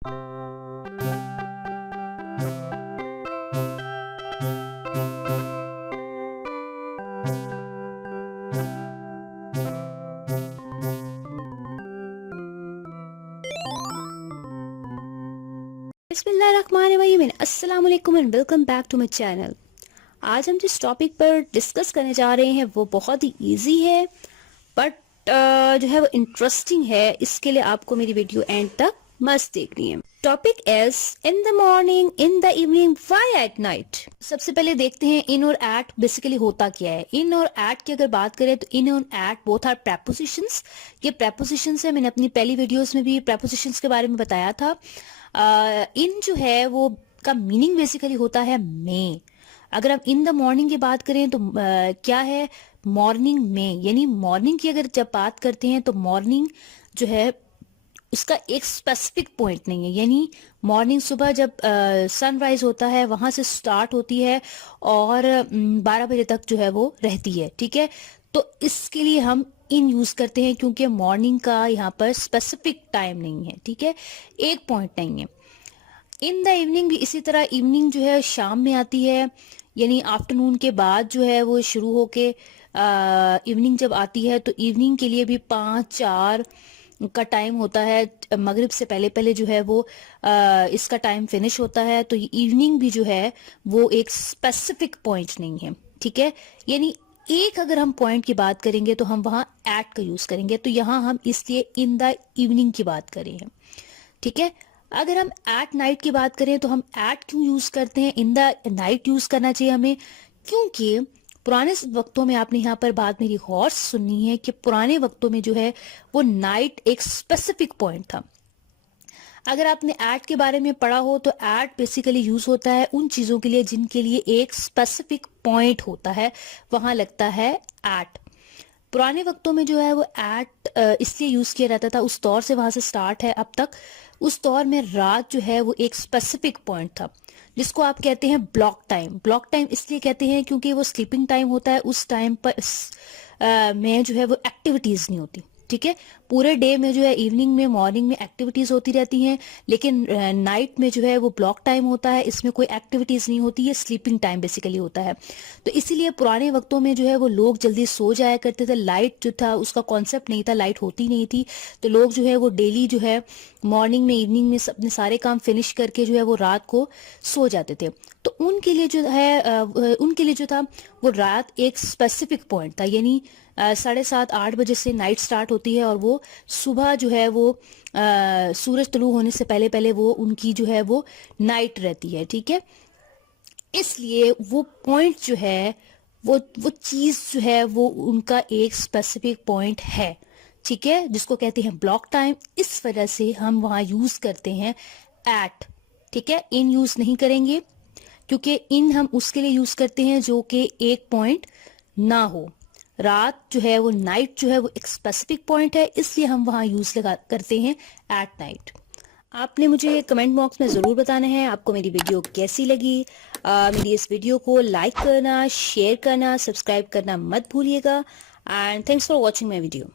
बिस्मिल्लाहिर्रहमानिर्रहीम, अस्सलाम वालेकुम and welcome back to my channel. आज हम जिस टॉपिक पर डिस्कस करने जा रहे हैं वो बहुत ही इजी है बट जो है वो इंटरेस्टिंग है। इसके लिए आपको मेरी वीडियो एंड तक मस्त देखनी है। Topic is in the morning, in the evening, why at night. सबसे पहले देखते हैं इन और एट बेसिकली होता क्या है। इन और एट की अगर बात करें तो इन और एट बोथ आर प्रेपोजिशंस। ये प्रेपोजिशंस है, मैंने अपनी पहली वीडियोस में भी प्रेपोजिशंस के बारे में बताया था। इन जो है वो का मीनिंग बेसिकली होता है में। अगर आप इन द मॉर्निंग की बात करें तो क्या है, मॉर्निंग में, यानी मॉर्निंग की अगर जब बात करते हैं तो मॉर्निंग जो है उसका एक स्पेसिफिक पॉइंट नहीं है। यानी मॉर्निंग सुबह जब सनराइज होता है वहां से स्टार्ट होती है और 12 बजे तक जो है वो रहती है। ठीक है, तो इसके लिए हम इन यूज करते हैं क्योंकि मॉर्निंग का यहाँ पर स्पेसिफिक टाइम नहीं है। ठीक है, एक पॉइंट नहीं है। इन द इवनिंग भी इसी तरह, इवनिंग जो है शाम में आती है, यानी आफ्टरनून के बाद जो है वो शुरू होके इवनिंग जब आती है तो इवनिंग के लिए भी 5-4 का टाइम होता है। मगरिब से पहले पहले जो है वो इसका टाइम फिनिश होता है। तो इवनिंग भी जो है वो एक स्पेसिफिक पॉइंट नहीं है। ठीक है, यानी एक अगर हम पॉइंट की बात करेंगे तो हम वहां एट का यूज करेंगे। तो यहाँ हम इसलिए इन द इवनिंग की बात करें हैं। ठीक है, अगर हम एट नाइट की बात करें तो हम एट क्यों यूज करते हैं, इन द नाइट यूज करना चाहिए हमें, क्योंकि पुराने वक्तों में, आपने यहाँ पर बात मेरी गौर से सुननी है कि पुराने वक्तों में जो है वो नाइट एक स्पेसिफिक पॉइंट था। अगर आपने एट के बारे में पढ़ा हो तो एट बेसिकली यूज होता है उन चीजों के लिए जिनके लिए एक स्पेसिफिक पॉइंट होता है, वहां लगता है एट। पुराने वक्तों में जो है वो एट इसलिए यूज किया जाता था, उस दौर से वहां से स्टार्ट है अब तक। उस दौर में रात जो है वो एक स्पेसिफिक पॉइंट था जिसको आप कहते हैं ब्लॉक टाइम। ब्लॉक टाइम इसलिए कहते हैं क्योंकि वो स्लीपिंग टाइम होता है। उस टाइम पर में जो है वो एक्टिविटीज नहीं होती। ठीक है, पूरे डे में जो है, इवनिंग में, मॉर्निंग में एक्टिविटीज होती रहती हैं, लेकिन नाइट में जो है वो ब्लॉक टाइम होता है, इसमें कोई एक्टिविटीज नहीं होती है, स्लीपिंग टाइम बेसिकली होता है। तो इसीलिए पुराने वक्तों में जो है वो लोग जल्दी सो जाया करते थे। लाइट जो था उसका कॉन्सेप्ट नहीं था, लाइट होती नहीं थी, तो लोग जो है वो डेली जो है मॉर्निंग में, इवनिंग में अपने सारे काम फिनिश करके जो है वो रात को सो जाते थे। तो उनके लिए जो है उनके लिए जो था वो रात एक स्पेसिफिक पॉइंट था। यानी 7:30-8 बजे से नाइट स्टार्ट होती है और वो सुबह जो है वो सूरज तुलू होने से पहले पहले वो उनकी जो है वो नाइट रहती है। ठीक है, इसलिए वो पॉइंट जो है वो चीज जो है वो उनका एक स्पेसिफिक पॉइंट है। ठीक है, जिसको कहते हैं ब्लॉक टाइम। इस वजह से हम वहां यूज करते हैं एट। ठीक है, इन यूज नहीं करेंगे क्योंकि इन हम उसके लिए यूज करते हैं जो कि एक पॉइंट ना हो। रात जो है वो, नाइट जो है वो एक स्पेसिफिक पॉइंट है, इसलिए हम वहां यूज करते हैं एट नाइट। आपने मुझे कमेंट बॉक्स में ज़रूर बताना है आपको मेरी वीडियो कैसी लगी। मेरी इस वीडियो को लाइक करना, शेयर करना, सब्सक्राइब करना मत भूलिएगा। And thanks for watching my video.